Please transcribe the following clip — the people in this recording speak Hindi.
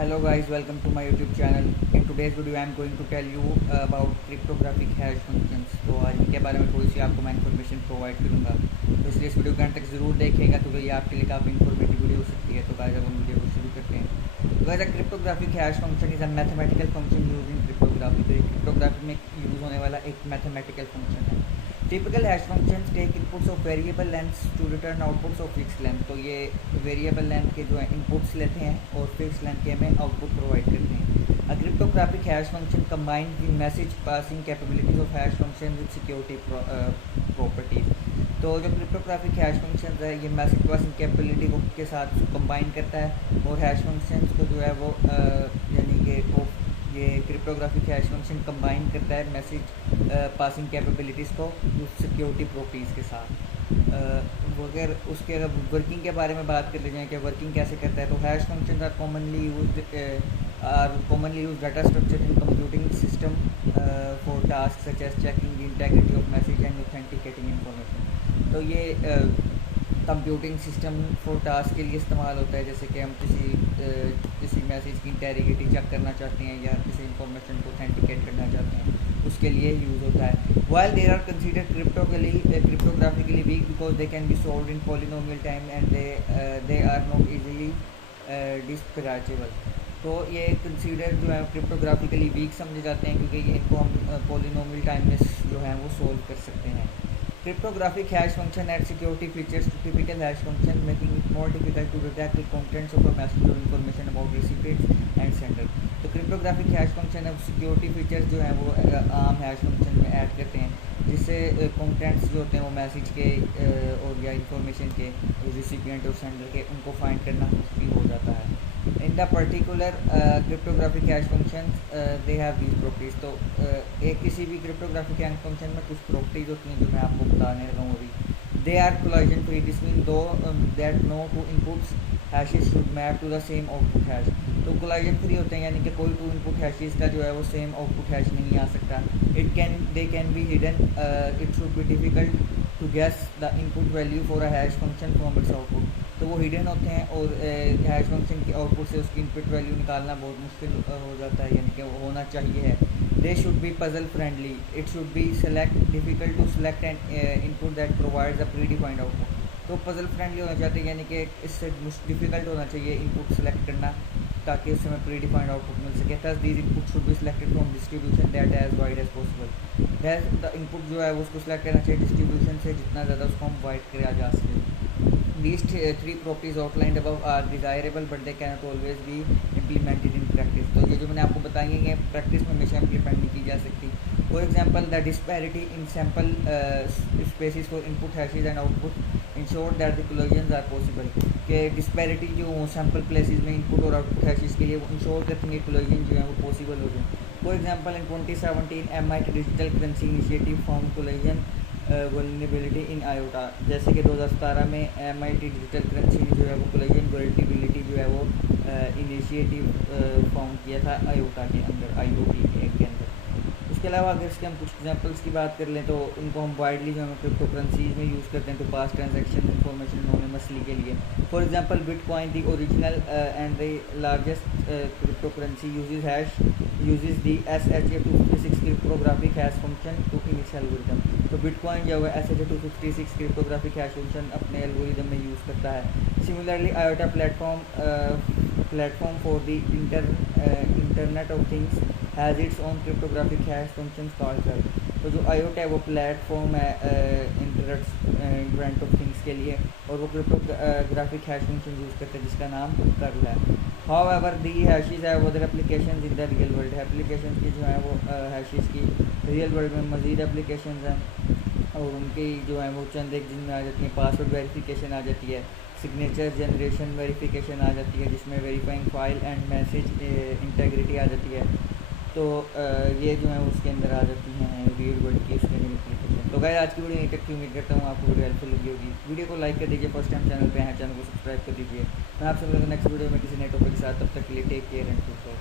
Hello guys, welcome to my YouTube channel. In today's video I am going to tell you about cryptographic hash functions. तो आज इनके बारे में थोड़ी सी आपको मैं इन्फॉर्मेशन प्रोवाइड करूँगा, तो इसलिए इस वीडियो के अंत तक ज़रूर देखिएगा, तो ये आपके लिए काफ़ी इन्फॉर्मेटिव वीडियो हो सकती है। तो गाइस अब हम वीडियो को शुरू करते हैं। तो guys cryptographic hash function is a mathematical function use in cryptography. तो ये क्रिप्टोग्राफी में यूज़ होने वाला एक मैथमेटिकल फंक्शन है। Typical hash functions take inputs of variable length to return outputs of fix length. तो ये वेरिएबल लेंथ के जो है इनपुट्स लेते हैं और फिक्स लेंथ के हमें आउटपुट प्रोवाइड करते हैं। A cryptographic hash function combine the message passing capabilities of hash function with security properties. तो जो क्रिप्टोग्राफिक हैश फंक्शन है ये मैसेज पासिंग कैपेबिलिटी को के साथ कंबाइन करता है और हैश फंक्शंस को जो है वो यानी कि ये क्रिप्टोग्राफिक हैश फंक्शन कंबाइन करता है मैसेज पासिंग कैपेबिलिटीज़ को सिक्योरिटी प्रॉपर्टीज़ के साथ। अगर उसके अगर वर्किंग के बारे में बात कर ले जाए कि वर्किंग कैसे करता है, तो hash function are commonly use data structure in computing system for task such as checking the integrity of message and authenticating information. तो ये कंप्यूटिंग सिस्टम फॉर टास्क के लिए इस्तेमाल होता है, जैसे कि हम किसी मैसेज की इंटीग्रिटी चेक करना चाहते हैं या किसी इंफॉर्मेशन को ऑथेंटिकेट करना चाहते हैं, उसके लिए यूज़ होता है। While they are considered cryptographically weak because they can be solved in polynomial time and they are not easily dispatchable. तो ये कंसीडर जो है क्रिप्टोग्राफिकली वीक समझे जाते हैं क्योंकि इनको हम पॉलिनोमियल टाइम में जो है वो सोल्व कर सकते हैं। Cryptographic hash function adds security features to typical hash function, making it more difficult to detect the contents of a message or information about recipients and sender. तो क्रिप्टोग्राफिक हैश फंक्शन अब सिक्योरिटी फीचर्स जो हैं वो आम हैश फंक्शन में ऐड करते हैं, जिससे कंटेंट्स जो होते हैं वो मैसेज के और या इंफॉर्मेशन के रिसिपिएंट और सेंडर के उनको फाइंड करना मुश्किल हो जाता है। In the particular cryptographic hash function they have these properties. तो एक किसी भी क्रिप्टोग्राफिक हैश फंक्शन में कुछ प्रॉपर्टीज होती हैं जो मैं आपको बताने लगा हूँ अभी। They are collision free, this mean though that no two inputs hashes should map to the same output hash. तो कोलाइजन फ्री होते हैं यानी कि कोई टू इनपुट हैशेस का जो है वो सेम आउटपुट हैश नहीं आ सकता। They can be hidden, it should be difficult to guess the input value for a hash function from its output. तो वो हिडन होते हैं और हैश फंक्शन के आउटपुट से उसकी इनपुट वैल्यू निकालना बहुत मुश्किल हो जाता है, यानी कि वो होना चाहिए है। They should be puzzle friendly, it should be difficult to select an input that provides a predefined output. तो पजल फ्रेंडली होना चाहते हैं यानी कि इससे डिफ़िकल्ट होना चाहिए इनपुट सेलेक्ट करना ताकि उससे हमें प्री डिफाइंड आउटपुट मिल सके। Thus these input should be selected from distribution that as wide as possible. The input जो है वो उसको सिलेक्ट करना चाहिए डिस्ट्रीब्यूशन से जितना ज़्यादा उसको हम वाइड किया जा सके। These three properties outlined above are desirable but they cannot always be implemented in practice। तो ये जो मैंने आपको बताई हैं प्रैक्टिस में हमेशा इम्प्लीमेंट नहीं की जा सकती। For example the disparity in sample spaces for input hashes and output ensure that the collisions are possible. कि डिस्पैरिटी जो सैम्पल प्लेसेस में इनपुट और आउटपुट हैशेज के लिए वो इंश्योर करते हैं कोलिजन जो है वो पॉसिबल हो जाए। For example in 2017 MIT digital currency initiative found collision vulnerability in iota. जैसे कि 2017 में MIT डिजिटल करेंसी जो है वो कोलिजन वल्नरेबिलिटी जो है वो इनिशिएटिव फाउंड किया था आयोटा के अंदर, IoT के अंदर। उसके अलावा अगर इसके हम कुछ एग्जांपल्स की बात कर लें तो उनको हम वाइडली जो है क्रिप्टो करेंसीज में यूज़ करते हैं तो पास ट्रांजैक्शन इन्फॉर्मेशन एनोनिमसली के लिए। For example Bitcoin the original and the largest crypto currency uses the SHA-256 cryptographic hash function to initial algorithm. तो बिटकॉइन जो है SHA-256 क्रिप्टोग्राफिक हैश फंक्शन अपने एल्गोरिथम में यूज़ करता है। Similarly IOTA platform for the internet of things has its own cryptographic hash function called Curl. तो जो आयोटा है वो प्लेटफॉर्म है इंटरनेट ऑफ थिंग्स के लिए और वो क्रिप्टोग्राफिक हैश फंक्शन यूज़ करते हैं जिसका नाम कर्ल है। हाउएवर दी हैशेस है other application in the real world. Application की जो है वो हैशेस की रियल वर्ल्ड में मज़ीद एप्लीकेशन हैं और उनकी जो है वो चंद एक जिनमें आ जाती हैं। पासवर्ड वेरिफिकेशन आ जाती है, सिग्नेचर जनरेशन वेरिफिकेशन आ जाती है जिसमें verifying file and message integrity आ जाती है। तो ये जो है उसके अंदर आ जाती हैं रियल वर्ल्ड की उसके अंदर एप्लीकेशन। तो गाइस आज की वीडियो यहीं तक की उम्मीद करता हूँ आपको वीडियो हेल्पफुल लगी होगी। वीडियो को लाइक कर दीजिए, फर्स्ट टाइम चैनल पे हैं चैनल को सब्सक्राइब कर दीजिए। मैं आपसे मिलूंगा नेक्स्ट वीडियो में किसी नए टॉपिक के साथ, तब तक के लिए take care and good bye.